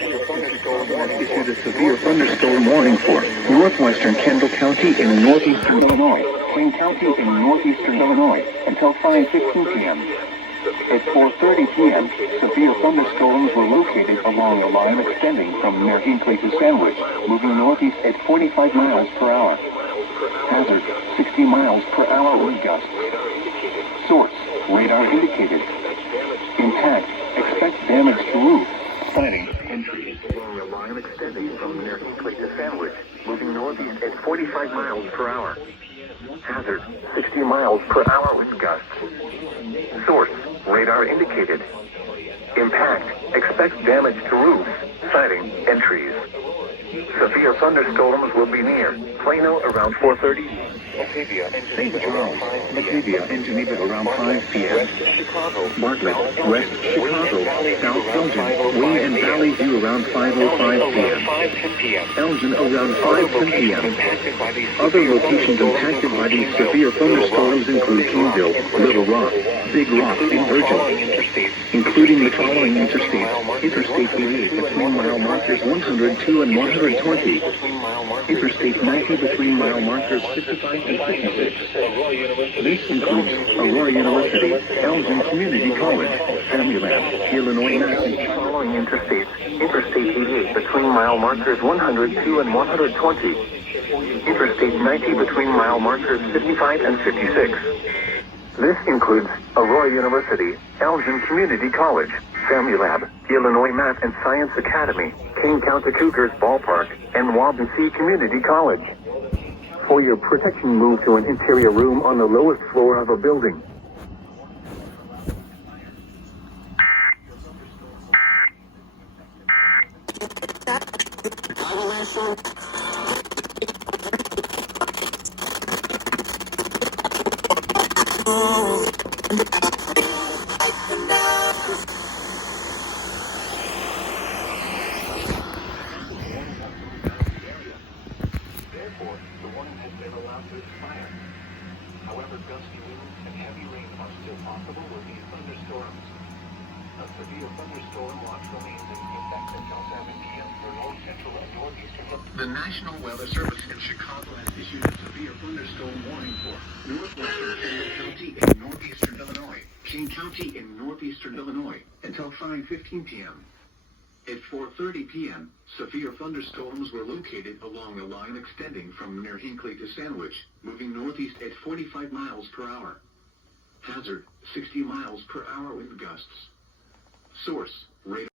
issued a severe thunderstorm warning for northwestern Kendall County in northeastern Illinois, King County in northeastern Illinois, until 5:15 p.m. At 4:30 p.m., severe thunderstorms were located along a line extending from near Hinkley to Sandwich, moving northeast at 45 miles per hour. Hazard, 60 miles per hour wind gusts. Source, radar indicated. Impact, expect damage to roof, siding, and trees along a line extending from near Hinkley to Sandwich, moving northeast at 45 miles per hour. Hazard, 60 miles per hour wind gusts. Source, radar indicated. Impact, expect damage to roofs, siding, and trees. Severe thunderstorms will be near Plano around 4:30. St. Charles, Batavia, and Geneva around 5 p.m. Bartlett, West Chicago, South Elgin, Wayne and Valley View around 5:05 p.m. Elgin around 5:10 p.m. Other locations impacted by these severe thunderstorms include Kingville, Little Rock, Big Rock, and Virgin, including the following interstates: Interstate 88 between mile markers 102 and 120, Interstate 90 between mile markers 55 and 56. This includes Aurora University, Elgin Community College, Famulab, Illinois Mass, and following interstates: Interstate 88 between mile markers 102 and 120, Interstate 90 between mile markers 55 and 56. This includes Aurora University, Elgin Community College, Famulab, Illinois Math and Science Academy, Kane County Cougars Ballpark, and Waubonsee Community College. For your protection, move to an interior room on the lowest floor of a building. Therefore, the warning has been allowed to expire. However, gusty winds and heavy rain are still possible with these thunderstorms. A severe thunderstorm watch remains in effect until 7 p.m. for north central and northeastern. The National Weather Service in Chicago has issued a severe thunderstorm warning for northwestern Kendall County in northeastern Illinois, King County in northeastern Illinois, until 5:15 p.m. At 4:30 p.m., severe thunderstorms were located along a line extending from near Hinkley to Sandwich, moving northeast at 45 miles per hour. Hazard, 60 miles per hour wind gusts. Source, radar.